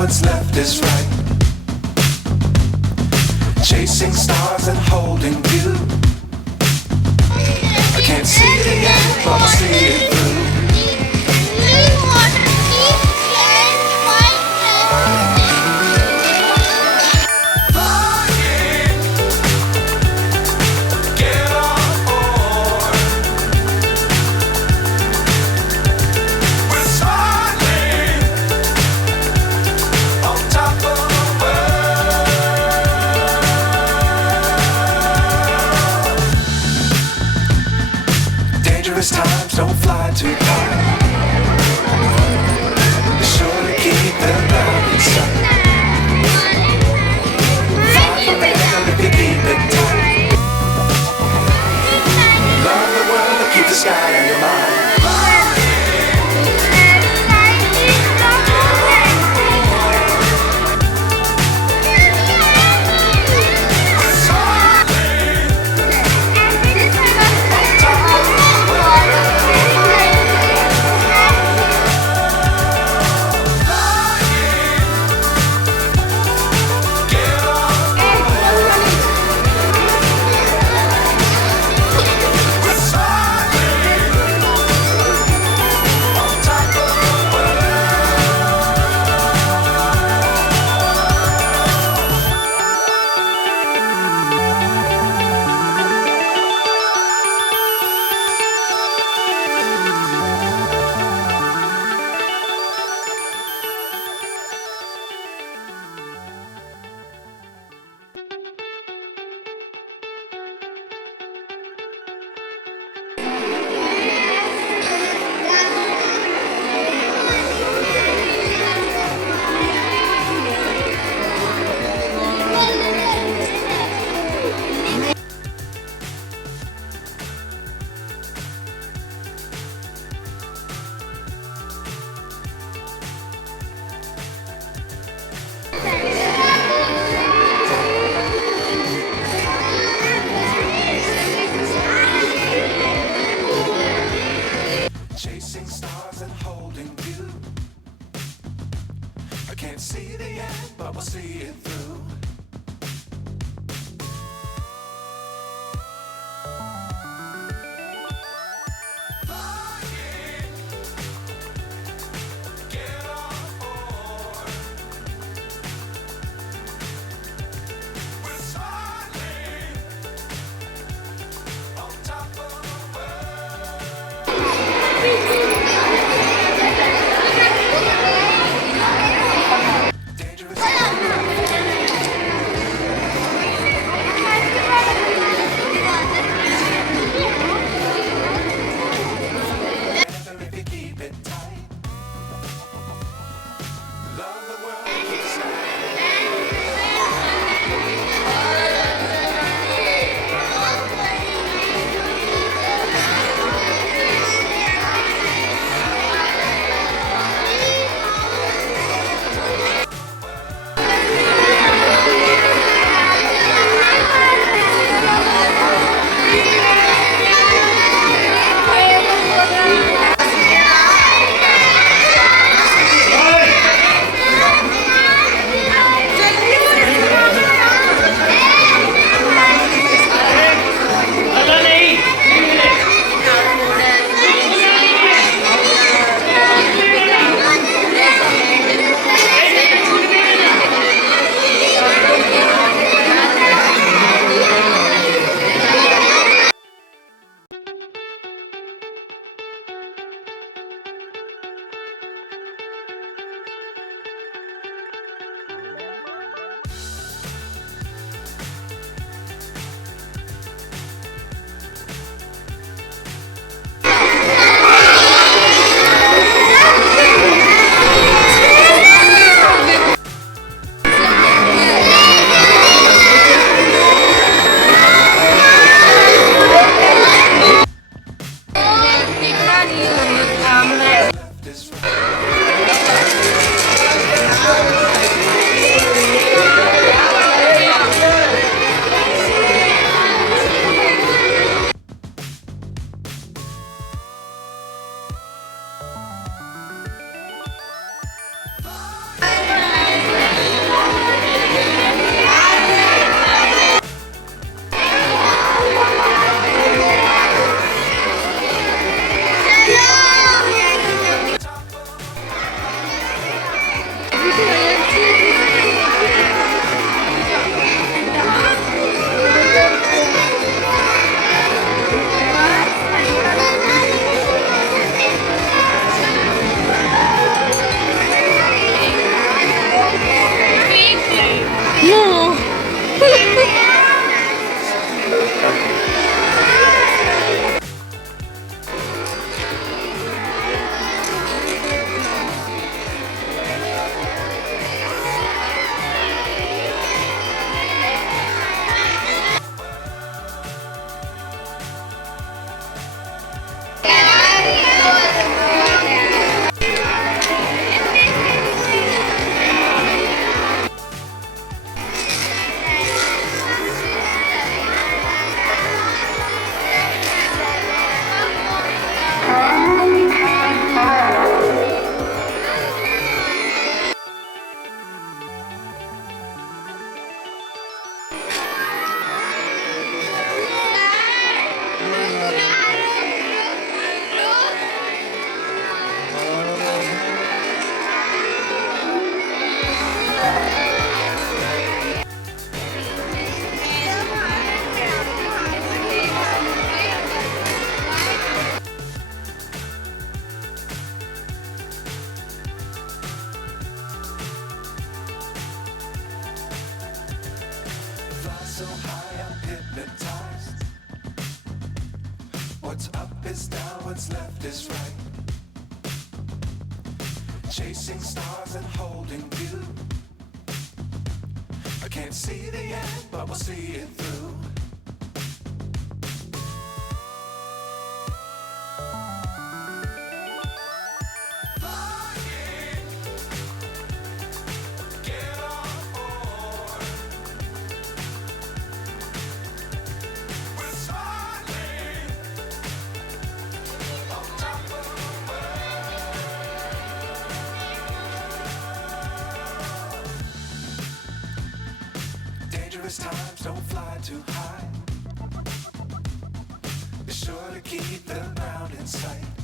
what's left is right. Chasing stars and holding you. I can't see the end, but I'll see it through. Times don't fly too high. Be sure to keep them down inside. Fly forever if you keep it tight. Love the world and keep the sky on your mind. Chasing stars and holding you. I can't see the end, but we'll see it through. chasing stars and holding you. I can't see the end, but we'll see it through. Flying, get on board. We're smiling on top of the world. Dangerous times, don't fly too high. Be sure to keep the ground in sight.